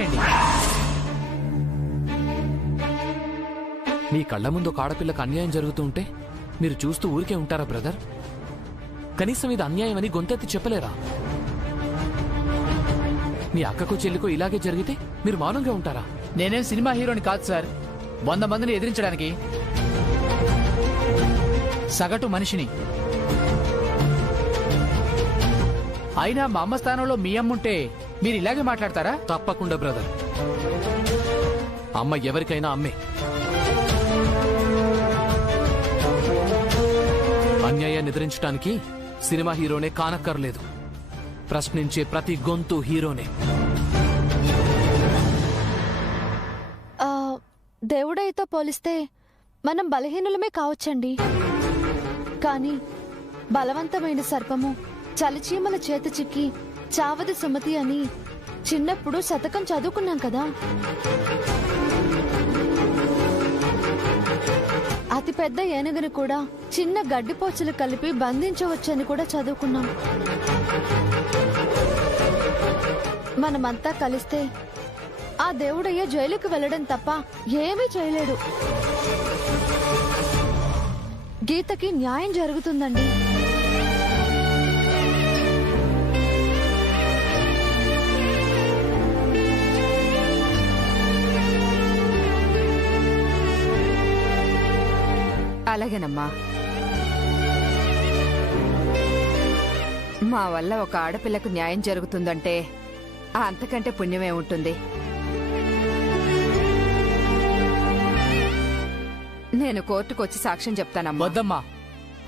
మీ కళ్ళ ముందు ఒక ఆడపిల్లకు అన్యాయం జరుగుతూ ఉంటే మీరు చూస్తూ ఊరికే ఉంటారా బ్రదర్? కనీసం ఇది అన్యాయం అని గొంతెత్తి చెప్పలేరా? మీ అక్కకు చెల్లికో ఇలాగే జరిగితే మీరు మౌనంగా ఉంటారా? నేనేం సినిమా హీరోని కాదు సార్, 100 మందిని ఎదిరించడానికి సగటు మనిషిని. అయినా మా అమ్మ స్థానంలో మీ అమ్ముంటే మీరు ఇలాగే మాట్లాడతారా? తప్పకుండా బ్రదర్, అమ్మ ఎవరికైనా అమ్మే. అన్యాయాన్ని ఎదిరించడానికి సినిమా హీరోనే కానక్కర్లేదు, ప్రశ్నించే ప్రతి గొంతు హీరోనే. దేవుడైతో పోలిస్తే మనం బలహీనులమే కావచ్చండి, కానీ బలవంతమైన సర్పము చలిచీమల చేత చిక్కి చావది సుమతి అని చిన్నప్పుడు శతకం చదువుకున్నాం కదా. అతిపెద్ద ఏనుగుని కూడా చిన్న గడ్డిపోచలు కలిపి బంధించవచ్చని కూడా చదువుకున్నాం. మనమంతా కలిస్తే ఆ దేవుడయ్య జైలుకు వెళ్లడం తప్ప ఏమీ చేయలేడు. గీతకి న్యాయం జరుగుతుందండి. అలాగేనమ్మా. మా వల్ల ఒక ఆడపిల్లకు న్యాయం జరుగుతుందంటే అంతకంటే పుణ్యమే ఉంటుంది. నేను కోర్టుకు వచ్చి సాక్ష్యం చెప్తానమ్మా. వద్దమ్మా,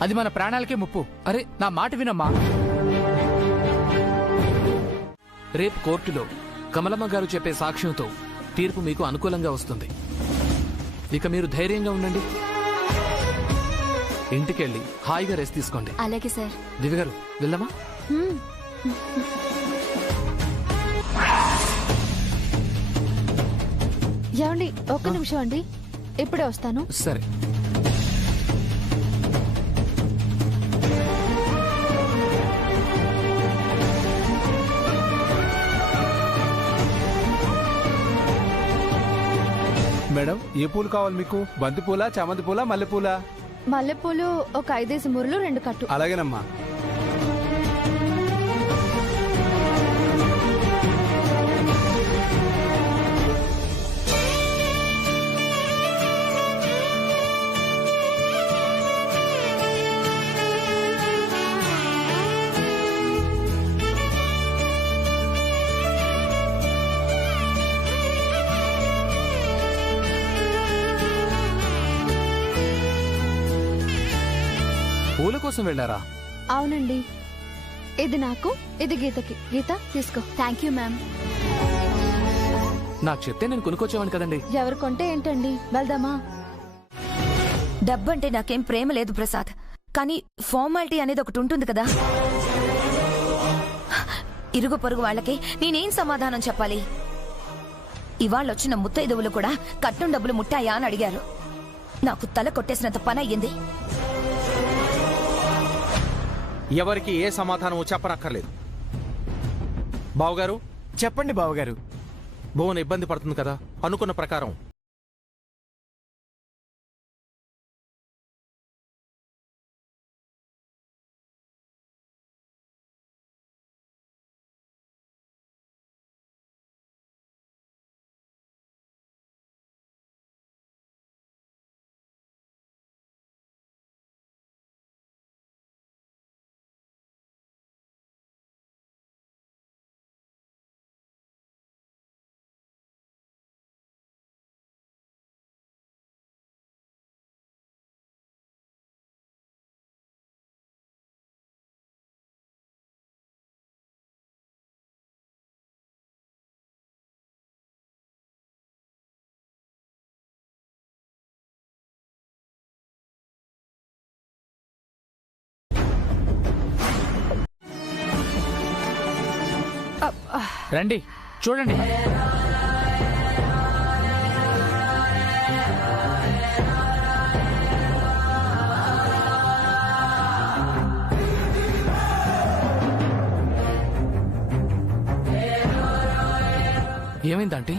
అది మన ప్రాణాలకే ముప్పు. అరే నా మాట వినమ్మా. రేపు కోర్టులో కమలమ్మ గారు చెప్పే సాక్ష్యంతో తీర్పు మీకు అనుకూలంగా వస్తుంది. ఇక మీరు ధైర్యంగా ఉండండి, ఇంటికెళ్ళి హాయిగా రెస్ట్ తీసుకోండి. అలాగే సార్. దివ్య గారు వెళ్దామా? ఏమండి, ఒక్క నిమిషం అండి, ఇప్పుడే వస్తాను. సరే. మేడం, ఏ పూలు కావాలి మీకు? బంతి పూల, చామంతి పూల, మల్లెపూల? మల్లెపూలు ఒక 5 మురులు 2 కట్టు. అలాగేనమ్మా. పూల కోసం వెళ్ళారా? అవునండి, ఇది నాకు, ఇది గీతకి. గీత తీసుకో. Thank you ma'am. నాకు చెప్తే నేను కొనుక్కొచ్చేవాడిని కదండి. ఎవరు కొంటే ఏంటండి, వెళ్దామా? డబ్బంటే నాకేం ప్రేమ లేదు ప్రసాద్, కానీ ఫార్మాలిటీ అనేది ఒకటి ఉంటుంది కదా. ఇరుగు పొరుగు వాళ్ళకి నేనేం సమాధానం చెప్పాలి? ఇవాళ్ళొచ్చిన ముత్తైదువులు కూడా కట్నం డబ్బులు ముట్టాయా అని అడిగారు. నాకు తల కొట్టేసినంత పని అయ్యింది. ఎవరికి ఏ సమాధానం చెప్పనక్కర్లేదు. బావగారు చెప్పండి. బావగారు, భువన్ ఇబ్బంది పడుతుంది కదా, అనుకున్న ప్రకారం రండి చూడండి. ఏమైందంటీ?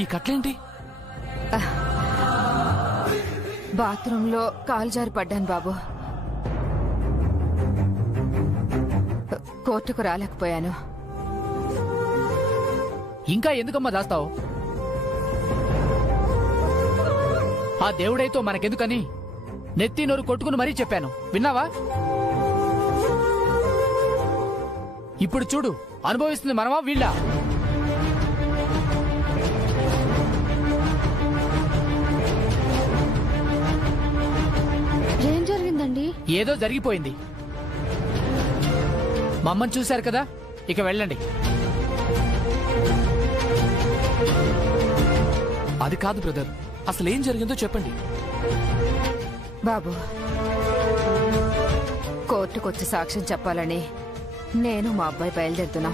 ఈ కట్లేంటి? బాత్రూంలో కాలు జారి పడ్డాను బాబు. కోర్టుకు రాలేకపోయాను. ఇంకా ఎందుకమ్మా దాస్తావు? ఆ దేవుడైతో మనకెందుకని నెత్తి నోరు కొట్టుకుని మరీ చెప్పాను, విన్నావా? ఇప్పుడు చూడు, అనుభవిస్తుంది మనమా వీళ్ళ? ఏం జరిగిందండి? ఏదో జరిగిపోయింది. మా అమ్మని చూశారు కదా, ఇక వెళ్ళండి. అది కాదు బ్రదర్, అసలు ఏం జరిగిందో చెప్పండి. బాబు, కోర్టుకొచ్చి సాక్ష్యం చెప్పాలని నేను మా అబ్బాయి బయలుదేరుతున్నా.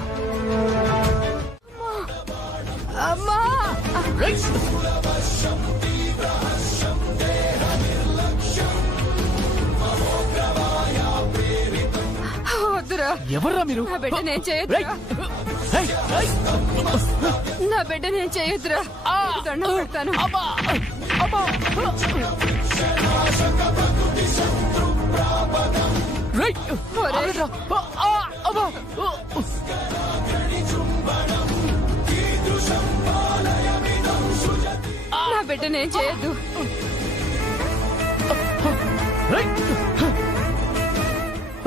అమ్మా! వద్దురా, ఎవర్రా మీరు? నా బిడ్డ నేను చేయొద్దురా. నా బిడ్డ నేను చేయొద్దురా. దండం పెడతాను. నా బిడ్డ నేను చేయొద్దు.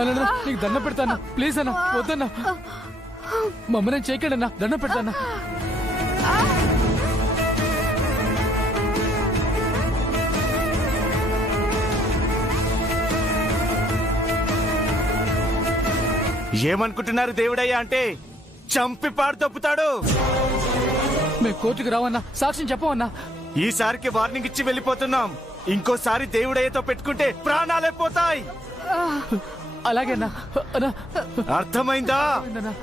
అన్నా, నీకు దండం పెడతాను, ప్లీజ్ అన్నా, వద్దన్నా. మమ్మల్ని చేయకండి అన్నా, దండం పెడతానా. ఏమనుకుంటున్నారు దేవుడయ్యా అంటే? చంపి పాడు తప్పుతాడు. మేము కోర్టుకు రావన్నా, సాక్ష్యం చెప్పవన్నా. ఈసారికి వార్నింగ్ ఇచ్చి వెళ్ళిపోతున్నాం. ఇంకోసారి దేవుడయ్యతో పెట్టుకుంటే ప్రాణాలే పోతాయి. అలాగే అన్నా. అన్నా, అర్థమైందా? అన్నా.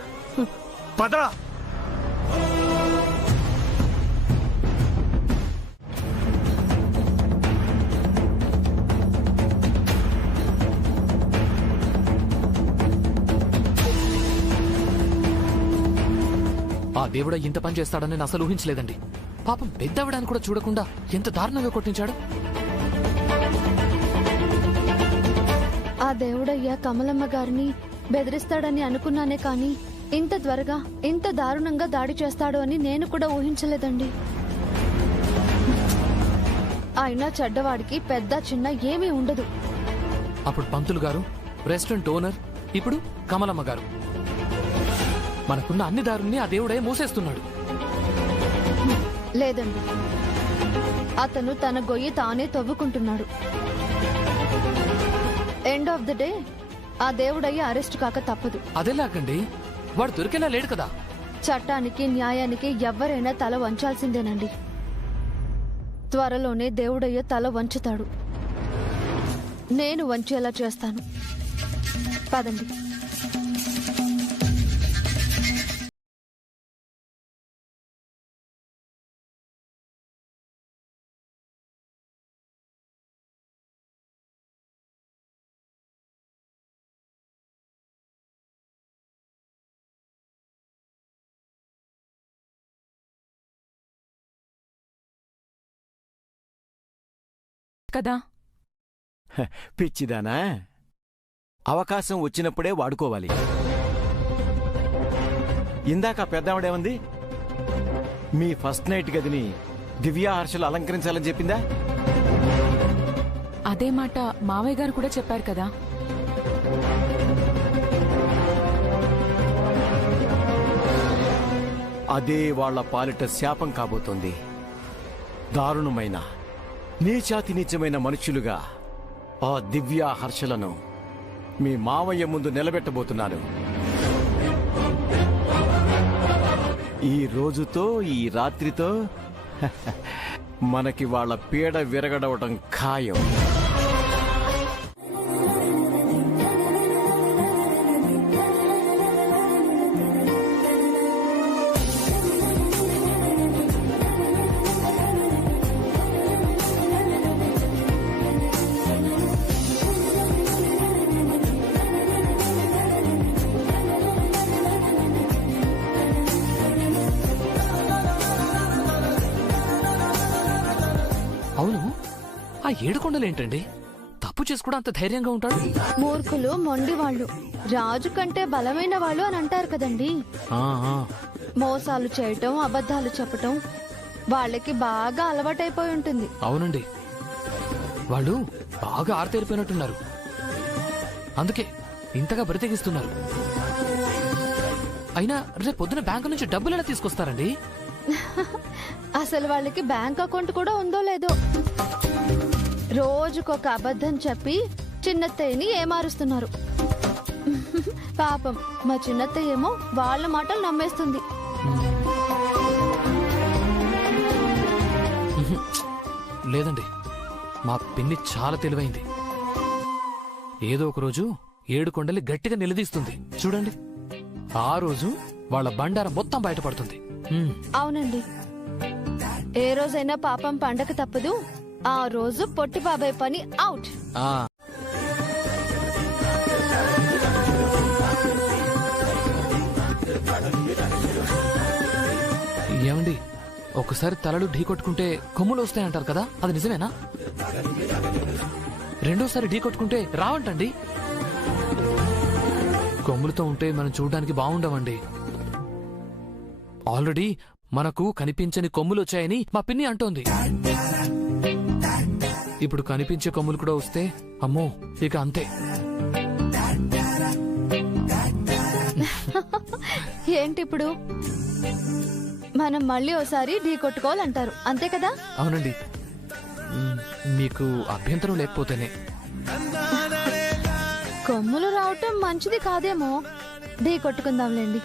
పద. ఆ దేవుడ ఇంత పని చేస్తాడని నేను అసలు ఊహించలేదండి. పాపం పెద్దవడాన్ని కూడా చూడకుండా ఎంత దారుణంగా కొట్టించాడు. ఆ దేవుడయ్య కమలమ్మ గారిని బెదిరిస్తాడని అనుకున్నానే కాని ఇంత త్వరగా ఇంత దారుణంగా దాడి చేస్తాడు అని నేను కూడా ఊహించలేదండి. అయినా చెడ్డవాడికి పెద్ద చిన్న ఏమీ ఉండదు. అప్పుడు పంతులు గారు, రెస్టారెంట్ ఓనర్, ఇప్పుడు కమలమ్మ గారు. మనకున్న అన్ని దారుల్ని ఆ దేవుడే మూసేస్తున్నాడు. లేదండి, అతను తన గొయ్యి తానే తవ్వుకుంటున్నాడు. ఎండ్ ఆఫ్ ద డే ఆ దేవుడయ్య అరెస్ట్ కాక తప్పదు. అదేలాగండి, వాడు దొరికేలా లేడు కదా. చట్టానికి న్యాయానికి ఎవ్వరైనా తల వంచాల్సిందేనండి. త్వరలోనే దేవుడయ్య తల వంచుతాడు. నేను వంచేలా చేస్తాను. పదండి. కదా పిచ్చిదానా, అవకాశం వచ్చినప్పుడే వాడుకోవాలి. ఇందాక పెద్దావిడేమంది? మీ ఫస్ట్ నైట్ గదిని దివ్యా హర్షలు అలంకరించాలని చెప్పిందా? అదే మాట మావయ్య గారు కూడా చెప్పారు కదా. అదే వాళ్ల పాలిట శాపం కాబోతోంది. దారుణమైన నీచాతి నీచమైన మనుష్యులుగా ఆ దివ్యా హర్షలను మీ మావయ్య ముందు నిలబెట్టబోతున్నాను. ఈ రోజుతో, ఈ రాత్రితో మనకి వాళ్ళ పీడ విరగడవటం ఖాయం. ఆ ఏడుకొండలేంటండి తప్పు చేసి కూడా అంత ధైర్యంగా ఉంటాడు? మూర్ఖులు మొండి వాళ్ళు రాజు కంటే బలమైన వాళ్ళు అని అంటారు కదండి. ఆ, ఆ. మోసాలు చేయటం, అబద్ధాలు చెప్పటం వాళ్ళకి బాగా అలవాటైపోయి ఉంటుంది. అవునండి, వాళ్ళు బాగా ఆరితేరిపోయినట్టున్నారు. అందుకే ఇంతగా బ్రతికిస్తున్నారు. అయినా రేపు పొద్దున బ్యాంకు నుంచి డబ్బులు ఎలా తీసుకొస్తారండి? అసలు వాళ్ళకి బ్యాంక్ అకౌంట్ కూడా ఉందో లేదో. రోజుకొక అబద్ధం చెప్పి చిన్నత్తయ్యని ఏమారుస్తున్నారు. పాపం మా చిన్నత్తయ్య ఏమో వాళ్ళ మాటలు నమ్మేస్తుంది. లేదండి, మా పిన్ని చాలా తెలివైంది. ఏదో ఒక రోజు ఏడుకొండలి గట్టిగా నిలదీస్తుంది చూడండి. ఆ రోజు వాళ్ళ బండారం మొత్తం బయటపడుతుంది. అవునండి, ఏ రోజైనా పాపం పండగ తప్పదు. ఆ రోజు పొట్టి బాబాయ్ పని అవుట్. ఆ ఏమండి, ఒకసారి తలలు ఢీ కొట్టుకుంటే కొమ్ములు వస్తాయంటారు కదా, అది నిజమేనా? రెండోసారి ఢీ కొట్టుకుంటే రావంటండి. కొమ్ములతో ఉంటే మనం చూడడానికి బాగుండవండి. ఆల్రెడీ మనకు కనిపించని కొమ్ములు వచ్చాయని మా పిన్ని అంటోంది. ఇప్పుడు కనిపించే కొమ్ములు కూడా వస్తే అమ్మో ఇక అంతే. ఏంటి ఇప్పుడు మనం మళ్ళీ ఓసారి ఢీ కొట్టుకోవాలంటారు, అంతే కదా? అవునండి, మీకు అభ్యంతరం లేకపోతేనే. కొమ్ములు రావటం మంచిది కాదేమో, ఢీ కొట్టుకుందాంలేండి.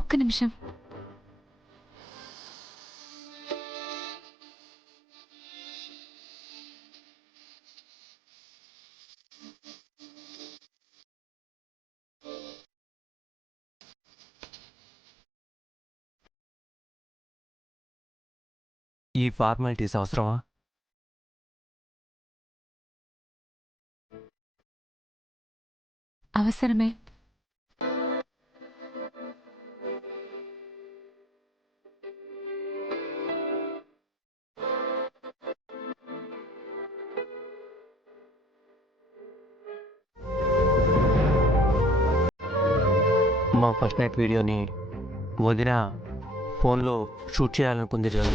ఒక్క నిమిషం. ఈ ఫార్మాలిటీస్ అవసరమా? అవసరమే. మా ఫస్ట్ నైట్ వీడియోని వదిన ఫోన్లో షూట్ చేయాలనుకుంది కదా.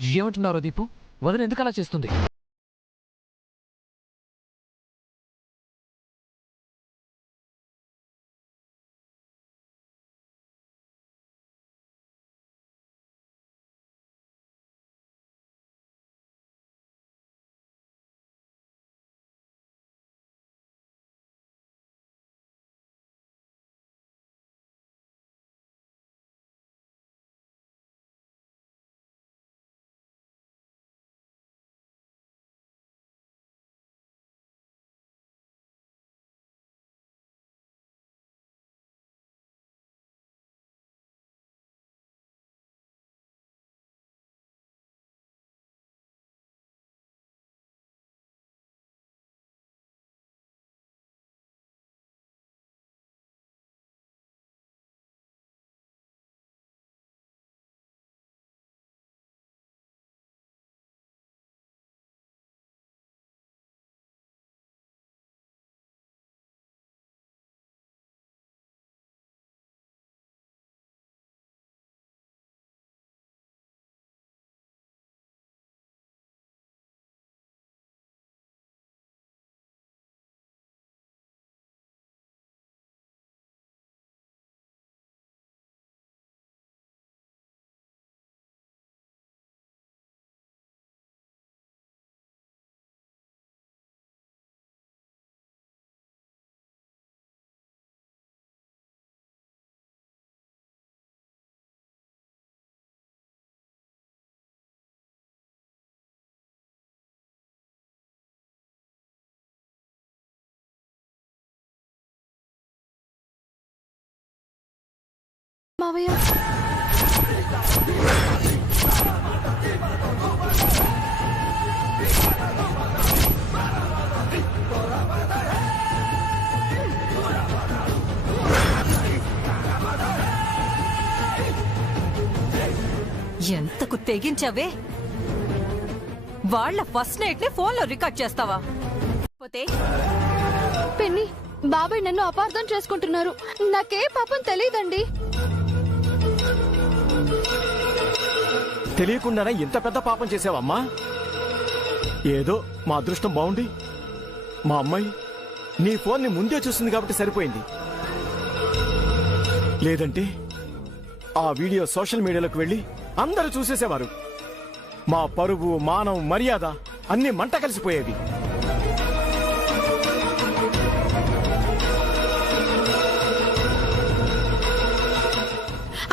ఏమంటున్నారో దీపు, వదిన ఎందుకు అలా చేస్తుంది? మావయ్య. ఎంతకు తెగించావే? వాళ్ళ ఫస్ట్ నైట్ ని ఫోన్లో రికార్డ్ చేస్తావా? పోతే పిన్ని, బాబాయ్ నన్ను అపార్థం చేసుకుంటున్నారు. నాకే పాపం తెలియదండి. తెలియకుండానే ఇంత పెద్ద పాపం చేసావమ్మా? ఏదో మా అదృష్టం బాగుండి మా అమ్మాయి నీ ఫోన్ ని ముందే చూస్తుంది కాబట్టి సరిపోయింది. లేదంటే ఆ వీడియో సోషల్ మీడియాలోకి వెళ్లి అందరూ చూసేసేవారు. మా పరువు, మానం, మర్యాద అన్ని మంట కలిసిపోయేవి.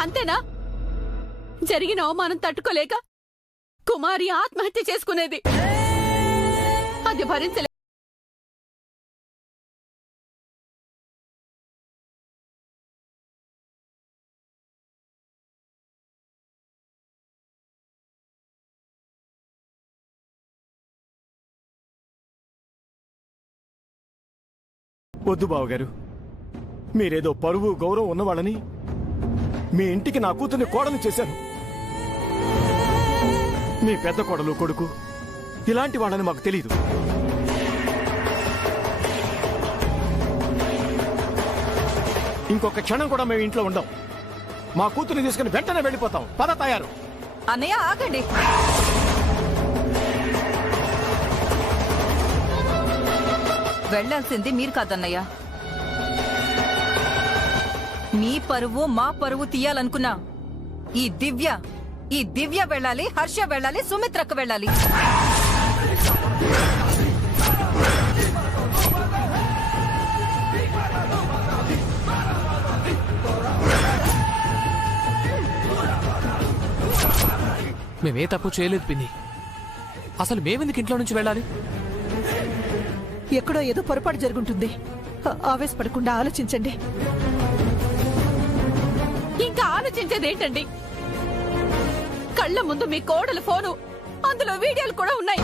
అంతేనా? జరిగిన అవమానం తట్టుకోలేక కుమారి ఆత్మహత్య చేసుకునేది. అది భరించలే. వద్దు బావగారు, మీరేదో పరువు గౌరవం ఉన్నవాళ్ళని మీ ఇంటికి నా కూతుర్ని కోడలు చేశారు. మీ పెద్ద కోడలు, కొడుకు ఇలాంటి వాళ్ళని మాకు తెలియదు. ఇంకొక క్షణం కూడా మేము ఇంట్లో ఉండం. మా కూతుర్ని తీసుకుని వెంటనే వెళ్ళిపోతాం. పద తయారు. అన్నయ్య ఆగండి. వెళ్లాల్సింది మీరు కాదన్నయ్య. మీ పరువు మా పరువు తీయాలనుకున్నా ఈ దివ్య వెళ్ళాలి, హర్ష వెళ్ళాలి, సుమిత్రకు వెళ్ళాలి. మేమే తప్పు చేయలేదు పిన్ని. అసలు మేమెందుకు ఇంట్లో నుంచి వెళ్ళాలి? ఎక్కడో ఏదో పొరపాటు జరుగుంటుంది. ఆవేశపడకుండా ఆలోచించండి. ఇంకా ఆలోచించేదేంటండి? కళ్ళ ముందు మీ కోడలు ఫోను, అందులో వీడియోలు కూడా ఉన్నాయి.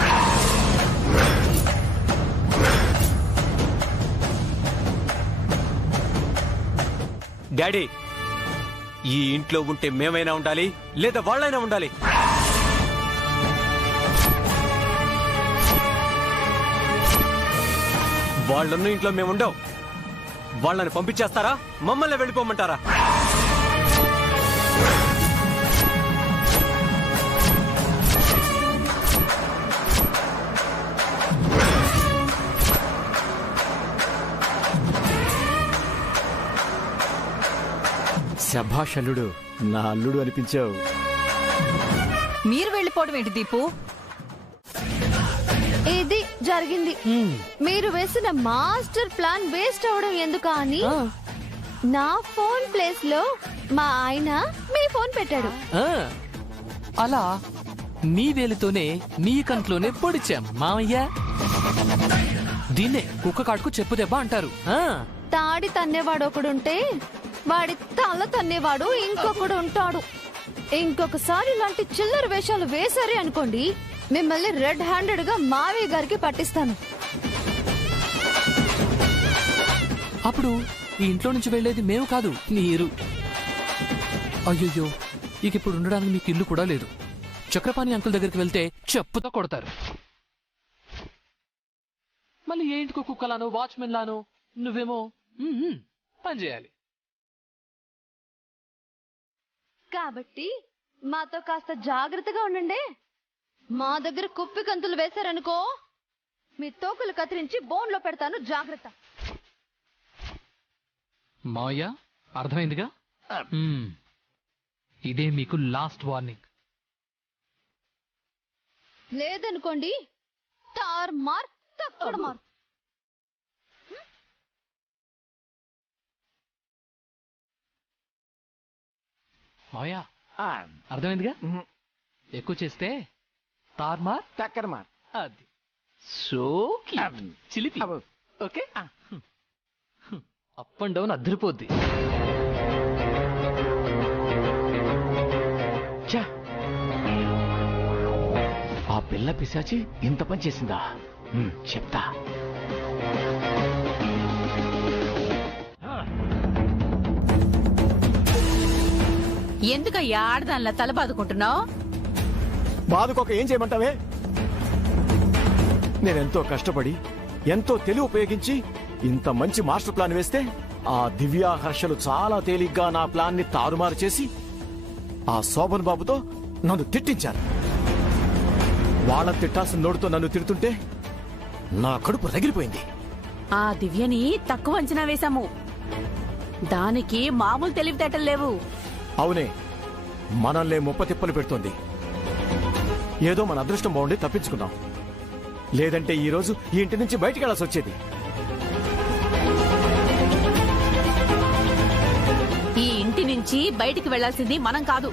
డాడీ, ఈ ఇంట్లో ఉంటే మేమైనా ఉండాలి లేదా వాళ్ళైనా ఉండాలి. వాళ్ళన్న ఇంట్లో మేముండవు. వాళ్ళని పంపించేస్తారా? మమ్మల్ని వెళ్ళిపోమంటారా? శభాష్ అల్లుడు, నా అల్లుడు అనిపించావు. మీరు వెళ్ళిపోవడం ఏంటి దీపు? ఇది జరిగింది. మీరు వేసిన మాస్టర్ ప్లాన్ వేస్ట్ అవడం ఎందుకు అని నా ఫోన్ ప్లేస్ లో మా ఆయన మీ ఫోన్ పెట్టాడు. అలా నీ వేలితోనే నీ కంట్లోనే పొడిచాం మామయ్య. దీన్నే కుక్క కాటుకు చెప్పు దెబ్బ అంటారు. తాడి తన్నేవాడు ఒకడుంటే వాడి తల తన్నేవాడు ఇంకొకడు ఉంటాడు. ఇంకొకసారి ఇలాంటి చిల్లర వేషాలు వేశారే అనుకోండి, మిమ్మల్ని రెడ్ హ్యాండెడ్ గా మావయ్య గారికి పట్టిస్తాను. అప్పుడు ఈ ఇంట్లో నుంచి వెళ్లేది మేము కాదు, మీరు. అయ్యయ్యో, ఇక ఇప్పుడు ఉండడానికి మీకు ఇల్లు కూడా లేదు. చక్రపాణి అంకుల్ దగ్గరికి వెళ్తే చెప్పుతో కొడతారు. మళ్ళీ ఏ ఇంటికో కుక్కలాను, వాచ్మెన్ లాను నువ్వేమో పని చేయాలి. కాబట్టి మాతో కాస్త జాగ్రత్తగా ఉండండి. మా దగ్గర కుప్పి కంతులు వేశారనుకో, మీ తోకలు కత్తిరించి బోన్లో పెడతాను. జాగ్రత్త. మావయ్య, అర్థమైందిగా? ఇదే మీకు లాస్ట్ వార్నింగ్. లేదనుకోండి, తార్ మార్ తక్కడ మార్. మావయ్య, అర్థమైందిగా? ఎక్కువ చేస్తే తార్మార్ టక్కర్మార్. అది సో చిలిపి. ఓకే, అప్ అండ్ డౌన్ అద్దరిపోద్ది. పిల్ల పిశాచి ఇంత పని చేసిందా? చెప్తా. ఎందుకయ్యా ఆడదానిలా తల బాదుకుంటున్నావు? బాధకొక ఏం చేయమంటావే? నేనెంతో కష్టపడి ఎంతో తెలివి ఉపయోగించి ఇంత మంచి మాస్టర్ ప్లాన్ వేస్తే ఆ దివ్య హర్షలు చాలా తేలిగ్గా నా ప్లాన్ ని తారుమారు చేసి ఆ శోభన్ బాబుతో నన్ను తిట్టించారు. వాళ్ళ తిట్టాల్సిన నోటితో నన్ను తిడుతుంటే నా కడుపు రగిలిపోయింది. ఆ దివ్యని తక్కువ అంచనా వేశాము. దానికి మామూలు తెలివితేటలు లేవు. అవునే, మనల్ని ముప్పతిప్పలు పెడుతోంది. ఏదో మన అదృష్టం బాగుండి తప్పించుకున్నాం. లేదంటే ఈ రోజు ఈ ఇంటి నుంచి బయటికి వెళ్ళాల్సి వచ్చేది. ఈ ఇంటి నుంచి బయటికి వెళ్లాల్సింది మనం కాదు.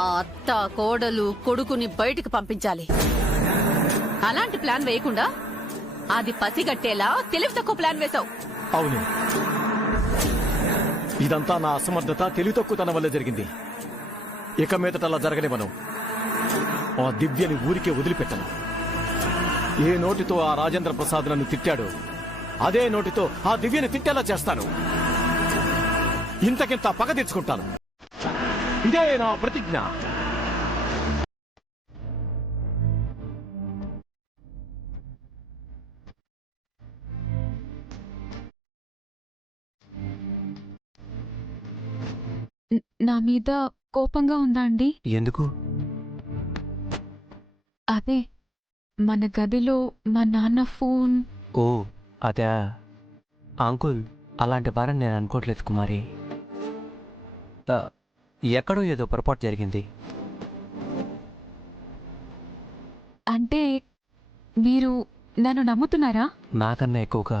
ఆ అత్త కోడలు కొడుకుని బయటికి పంపించాలి. అలాంటి ప్లాన్ వేయకుండా అది పసిగట్టేలా తెలివి తక్కువ ప్లాన్ వేశావు. అవును, ఇదంతా నా అసమర్థత, తెలివి తక్కువతనం వల్ల జరిగింది. ఇక మీదట అలా జరగనివ్వను. ఆ దివ్యని ఊరికే వదిలిపెట్టను. ఏ నోటితో ఆ రాజేంద్ర ప్రసాద్ నన్ను తిట్టాడో అదే నోటితో ఆ దివ్యని తిట్టేలా చేస్తాను. ఇంతకింత పగ తెచ్చుకుంటాను. ఇదే నా ప్రతిజ్ఞ. నా మీద కోపంగా ఉందా అండి? ఎందుకు? అదే మన గదిలో మా నాన్న ఫోన్. ఓ అదే అంకుల్, అలాంటి భారం నేను అనుకోవట్లేదు కుమారి. ఎక్కడో ఏదో పొరపాటు జరిగింది. అంటే మీరు నన్ను నమ్ముతున్నారా? నాకన్నా ఎక్కువగా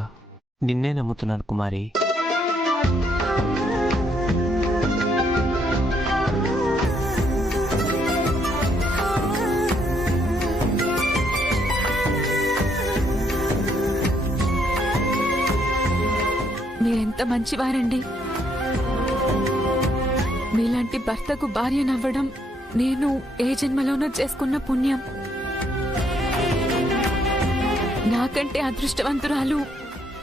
నిన్నే నమ్ముతున్నాను కుమారి. మీరెంత మంచివారండి. మీలాంటి భర్తకు భార్య నవ్వడం నేను ఏ జన్మలోనో చేసుకున్న పుణ్యం. నాకంటే అదృష్టవంతురాలు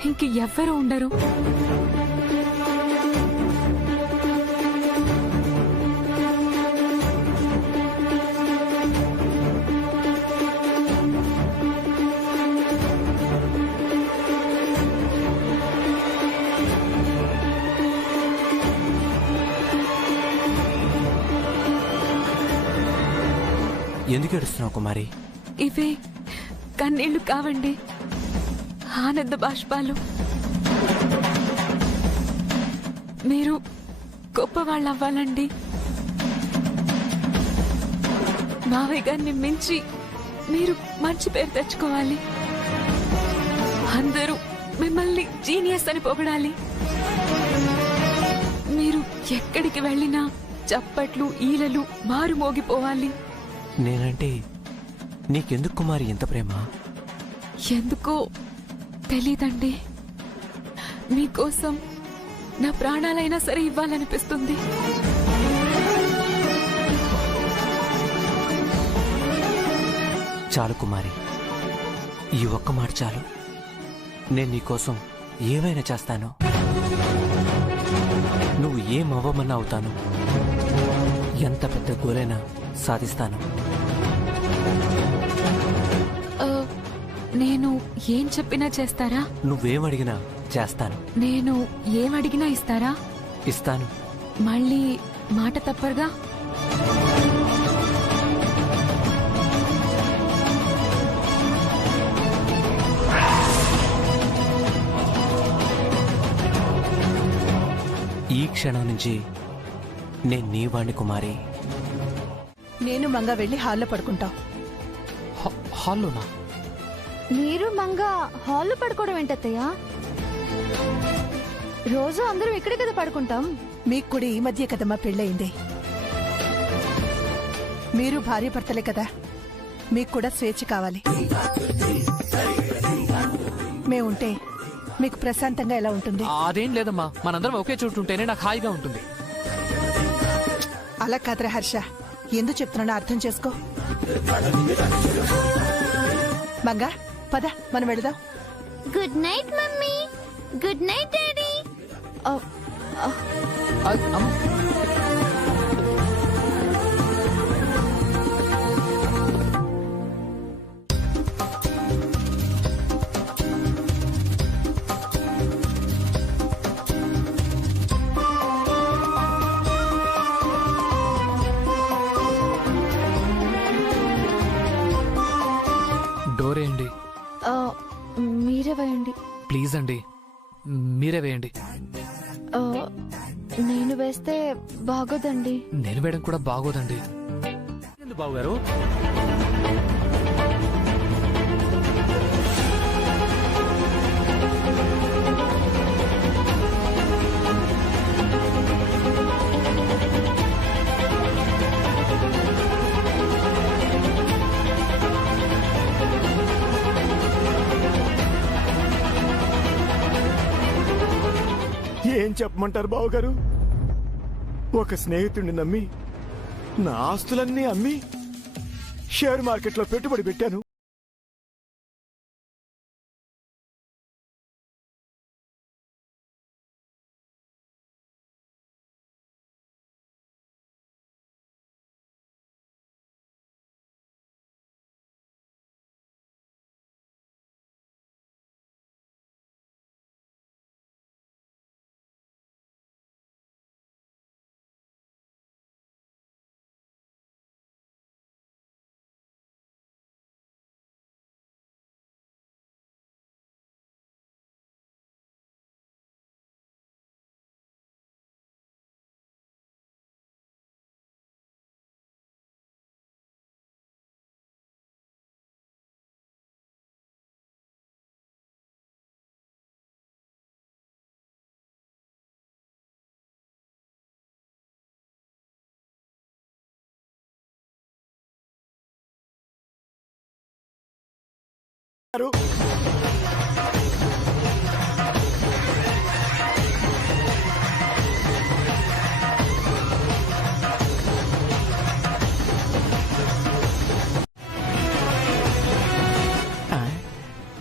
ఇంక ఎవ్వరూ ఉండరు. ఎందుకు ఏడుస్తున్నావు కుమారి? ఇవే కన్నీళ్లు కావండి, ఆనంద బాష్పాలు. మీరు గొప్పవాళ్ళు అవ్వాలండి. మావయ్య గారిని మించి మీరు మంచి పేరు తెచ్చుకోవాలి. అందరూ మిమ్మల్ని జీనియస్ అని పొగడాలి. మీరు ఎక్కడికి వెళ్ళినా చప్పట్లు ఈలలు మారు మోగిపోవాలి. నేనంటే నీకెందుకు కుమారి ఇంత ప్రేమ? ఎందుకో తెలీదండి. మీకోసం నా ప్రాణాలైనా సరే ఇవ్వాలనిపిస్తుంది. చాలు కుమారి, ఈ ఒక్క మాట చాలు. నేను నీకోసం ఏమైనా చేస్తాను. నువ్వు ఏమవ్వమన్నా అవుతాను. ఎంత పెద్ద గోలైనా సాధిస్తాను. నేను ఏం చెప్పినా చేస్తారా? నువ్వేమడిగినా చేస్తాను. నేను ఏమడిగినా ఇస్తారా? ఇస్తాను. మళ్ళీ మాట తప్పరుగా? ఈ క్షణం నుంచి నేను నీ వాణ్ణి కుమారి. నేను మంగ వెళ్ళి హాల్లో పడుకుంటాం. హాల్లోనా? మీరు మంగ హాల్లో పడుకోవడం ఏంటత్తయ్యా? రోజు అందరూ ఇక్కడే కదా పడుకుంటాం. మీకు కూడా ఈ మధ్య కదమ్మా పెళ్ళయింది. మీరు భార్య భర్తలే కదా, మీకు కూడా స్వేచ్ఛ కావాలి. మేముంటే మీకు ప్రశాంతంగా ఎలా ఉంటుంది? అదేం లేదమ్మా, మనందరం ఒకే చోటు ఉంటేనే నాకు హాయిగా ఉంటుంది. అలా కాదురా హర్ష, ఎందుకు చెప్తున్నానో అర్థం చేసుకో. మంగా పద మనం వెళదాం. Good night mummy. Good night daddy. Door వేయండి. మీరే వేయండి. ప్లీజ్ అండి, మీరే వేయండి. నేను వేస్తే బాగోదండి. నేను వేయడం కూడా బాగోదండి. ఎందుకు బావగారు? ఏం చెప్పమంటారు బావగారు? ఒక స్నేహితుడిని నమ్మి నా ఆస్తులన్నీ అమ్మి షేర్ మార్కెట్లో పెట్టుబడి పెట్టాను.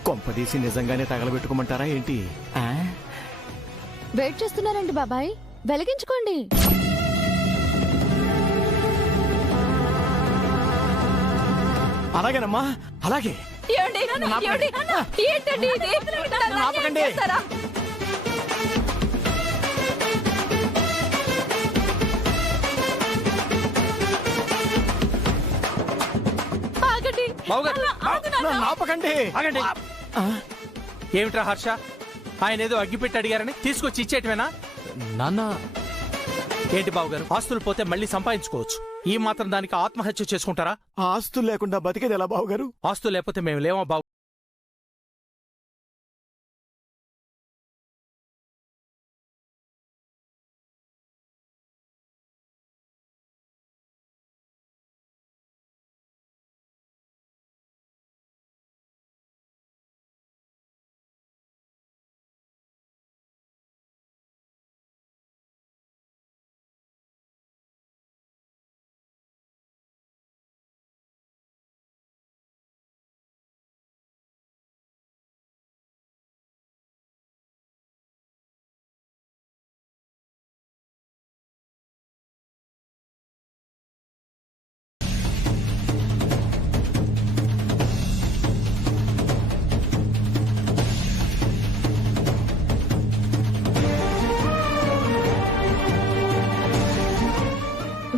కొంపదీసి నిజంగానే తగలబెట్టుకోమంటారా ఏంటి? వెయిట్ చేస్తున్నారండి బాబాయ్, వెలిగించుకోండి. అలాగేనమ్మా, అలాగే. ఆపకండి. ఆపకండి. ఏమిట్రా హర్ష, ఆయన ఏదో అగ్గిపెట్టి అడిగారని తీసుకొచ్చి ఇచ్చేటమేనా? నాన్న, ఏంటి బావగారు, ఆస్తులు పోతే మళ్ళీ సంపాదించుకోవచ్చు, ఈ మాత్రం దానికి ఆత్మహత్య చేసుకుంటారా? ఆస్తులు లేకుండా బతికేది ఎలా బావగారు? ఆస్తులు లేకపోతే మేము లేమా బావు?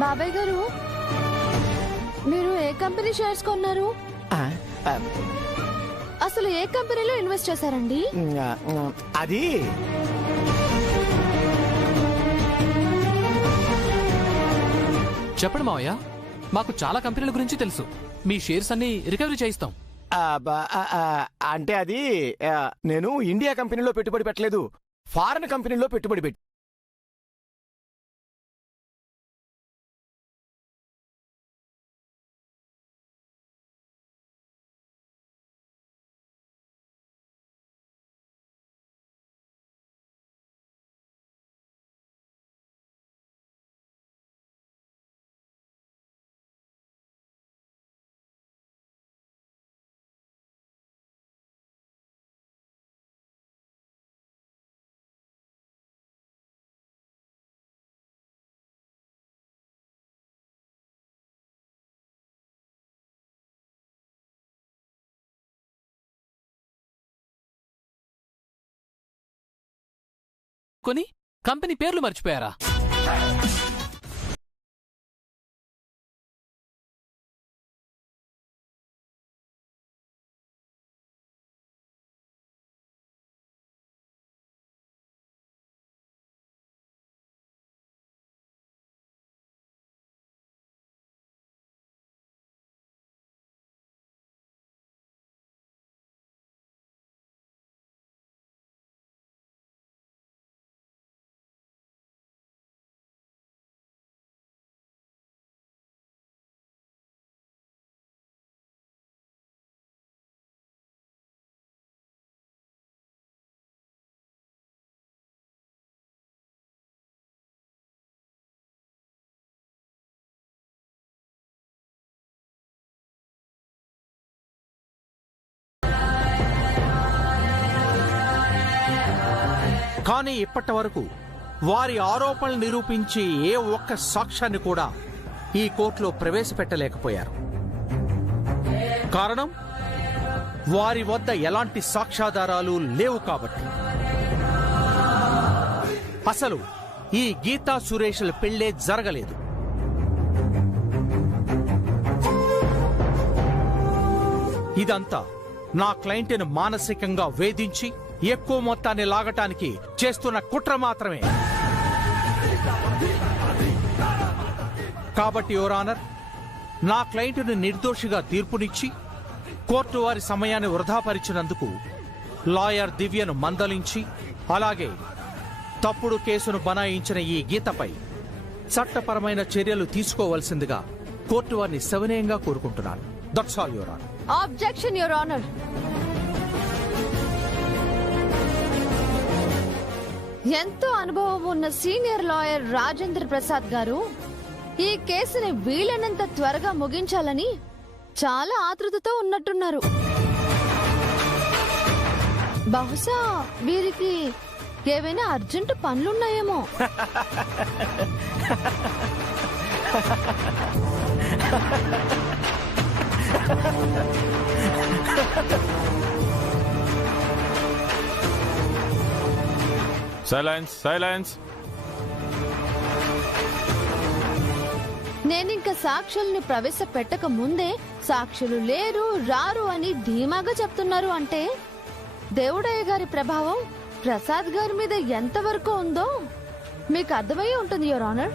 బాబాయ్ గారు, మీరు ఏ కంపెనీ షేర్స్ కొన్నారు? అసలు ఏ కంపెనీలో ఇన్వెస్ట్ చేశారండి? అది చెప్పండి మావయ్య, మాకు చాలా కంపెనీల గురించి తెలుసు. మీ షేర్స్ అన్ని రికవరీ చేయిస్తాం. అంటే అది నేను ఇండియా కంపెనీలో పెట్టుబడి పెట్టలేదు, ఫారెన్ కంపెనీలో పెట్టుబడి పెట్టి కొని కంపెనీ పేర్లు మర్చిపోయారా? కానీ ఇప్పటి వరకు వారి ఆరోపణలు నిరూపించి ఏ ఒక్క సాక్ష్యాన్ని కూడా ఈ కోర్టులో ప్రవేశపెట్టలేకపోయారు. కారణం, వారి వద్ద ఎలాంటి సాక్ష్యాధారాలు లేవు కాబట్టి. అసలు ఈ గీతా సురేష్ల పెళ్లే జరగలేదు. ఇదంతా నా క్లయింట్ను మానసికంగా వేధించి ఎక్కువ మొత్తాన్ని లాగటానికి చేస్తున్న కుట్ర మాత్రమే. కాబట్టి యువర్ ఆనర్, నా క్లయింట్ను నిర్దోషిగా తీర్పునిచ్చి కోర్టు వారి సమయాన్ని వృధాపరిచినందుకు లాయర్ దివ్యను మందలించి, అలాగే తప్పుడు కేసును బనాయించిన ఈ గీతపై చట్టపరమైన చర్యలు తీసుకోవలసిందిగా కోర్టు వారిని సవినయంగా కోరుకుంటున్నాను. That's all your honour. Objection your honour. ఎంతో అనుభవం ఉన్న సీనియర్ లాయర్ రాజేంద్ర ప్రసాద్ గారు ఈ కేసుని వీలైనంత త్వరగా ముగించాలని చాలా ఆతృతతో ఉన్నట్టున్నారు. బహుశా వీరికి ఏవైనా అర్జెంటు పనులున్నాయేమో. Silence, silence. నేనింక సాక్షుల్ని ప్రవేశపెట్టక ముందే సాక్షులు లేరు రారు అని ధీమాగా చెప్తున్నారు అంటే దేవుడయ్య గారి ప్రభావం ప్రసాద్ గారి మీద ఎంతవరకు ఉందో మీకు అర్థమై ఉంటుంది యువర్ ఆనర్.